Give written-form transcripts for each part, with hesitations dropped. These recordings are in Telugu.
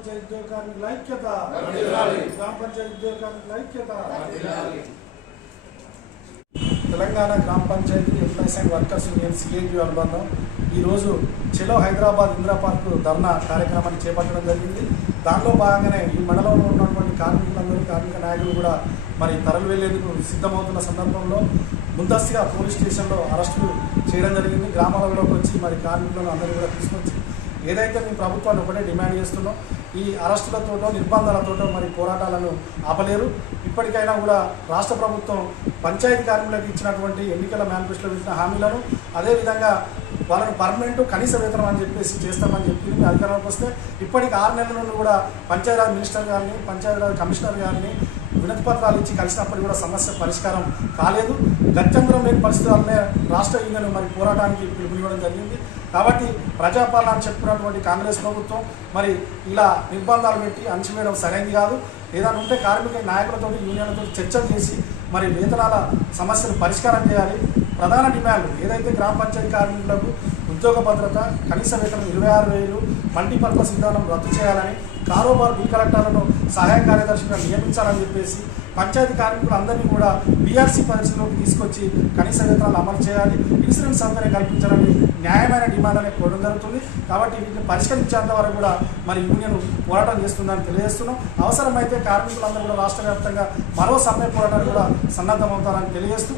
పంచాయతీ ఉద్యోగ కార్మికుల ఐక్యత, గ్రామ పంచాయతీ ఉద్యోగ కార్మికుల ఐక్యత. తెలంగాణ గ్రామ పంచాయతీ employees and workers union CIT అనుబంధం ఈరోజు చెలో హైదరాబాద్ ఇందిరా పార్క్ ధర్నా కార్యక్రమాన్ని చేపట్టడం జరిగింది. దానిలో భాగంగానే ఈ మండలంలో ఉన్నటువంటి కార్మికులందరూ, కార్మిక నాయకులు కూడా మరి తరలి వెళ్లేందుకు సిద్ధమవుతున్న సందర్భంలో ముందస్తుగా పోలీస్ స్టేషన్లో అరెస్టులు చేయడం జరిగింది. గ్రామాలలోకి వచ్చి మరి కార్మికులను అందరూ కూడా తీసుకొచ్చి ఏదైతే మీ ప్రభుత్వాన్ని ఒకటే డిమాండ్ చేస్తున్నాం, ఈ అరెస్టులతోటో నిర్బంధాలతోటో మరి పోరాటాలను ఆపలేరు. ఇప్పటికైనా కూడా రాష్ట్ర ప్రభుత్వం పంచాయతీ కార్మికులకు ఇచ్చినటువంటి ఎన్నికల మేనిఫెస్టోలో ఇచ్చిన హామీలను, అదేవిధంగా వాళ్ళని పర్మనెంట్ కనీస వేతనం అని చెప్పేసి చేస్తామని చెప్పింది. అధికారంలోకి వస్తే ఇప్పటికి 6 నెలల నుండి కూడా పంచాయతీరాజ్ మినిస్టర్ గారిని, పంచాయతీరాజ్ కమిషనర్ గారిని వినతి పత్రాలు ఇచ్చి కలిసినప్పుడు కూడా సమస్య పరిష్కారం కాలేదు. గత్యంతరం లేని పరిస్థితులనే రాష్ట్ర యూనియన్ మరి పోరాటానికి పిలుపునివ్వడం జరిగింది. కాబట్టి ప్రజాపాలన అని చెప్పుకున్నటువంటి కాంగ్రెస్ ప్రభుత్వం మరి ఇలా నిర్బంధాలు పెట్టి అణచివేయడం సరైనది కాదు. ఏదైనా ఉంటే కార్మిక నాయకులతో, యూనియన్లతో చర్చలు చేసి మరి వేతనాల సమస్యలు పరిష్కారం చేయాలి. ప్రధాన డిమాండ్లు ఏదైతే గ్రామ పంచాయతీ కార్మికులకు ఉద్యోగ భద్రత, కనీస వేతనం 26,000, మల్టీపర్పస్ విధానం రద్దు చేయాలని, కారోబార్ బిల్ కలెక్టర్లను సహాయ కార్యదర్శిగా నియమించాలని చెప్పేసి పంచాయతీ కార్మికులందరినీ కూడా బీఆర్సీ పరిధిలోకి తీసుకొచ్చి కనీస వేతనాలు అమలు చేయాలి, ఇన్సూరెన్స్ సౌకర్యం కల్పించాలని న్యాయమైన డిమాండ్ అనేది కోరడం జరుగుతుంది. కాబట్టి వీటిని పరిష్కరించేంత వరకు కూడా మరి యూనియన్ పోరాటం చేస్తుందని తెలియజేస్తున్నాం. అవసరమైతే కార్మికులందరూ కూడా రాష్ట్ర వ్యాప్తంగా మరో సమ్మె పోరాటాన్ని కూడా సన్నద్ధమవుతారని తెలియజేస్తూ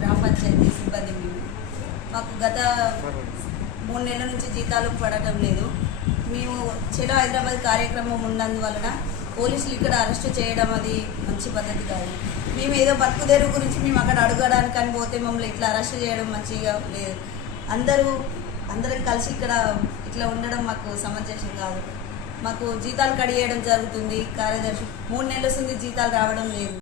గ్రామ పంచాయతీ సిబ్బంది మాకు గత 3 నెలల నుంచి జీతాలు పడటం లేదు. మేము చెలో హైదరాబాద్ కార్యక్రమం ఉన్నందువలన పోలీసులు ఇక్కడ అరెస్ట్ చేయడం అది మంచి పద్ధతి కాదు. మేము ఏదో బతుకుదేరు గురించి మేము అక్కడ అడగడానికి అని పోతే మమ్మల్ని ఇట్లా అరెస్ట్ చేయడం మంచిగా లేదు. అందరం కలిసి ఇక్కడ ఇట్లా ఉండడం మాకు సమంజసం కాదు. మాకు జీతాలు కడిగేయడం జరుగుతుంది. కార్యదర్శి 3 నెలల నుంచి జీతాలు రావడం లేదు.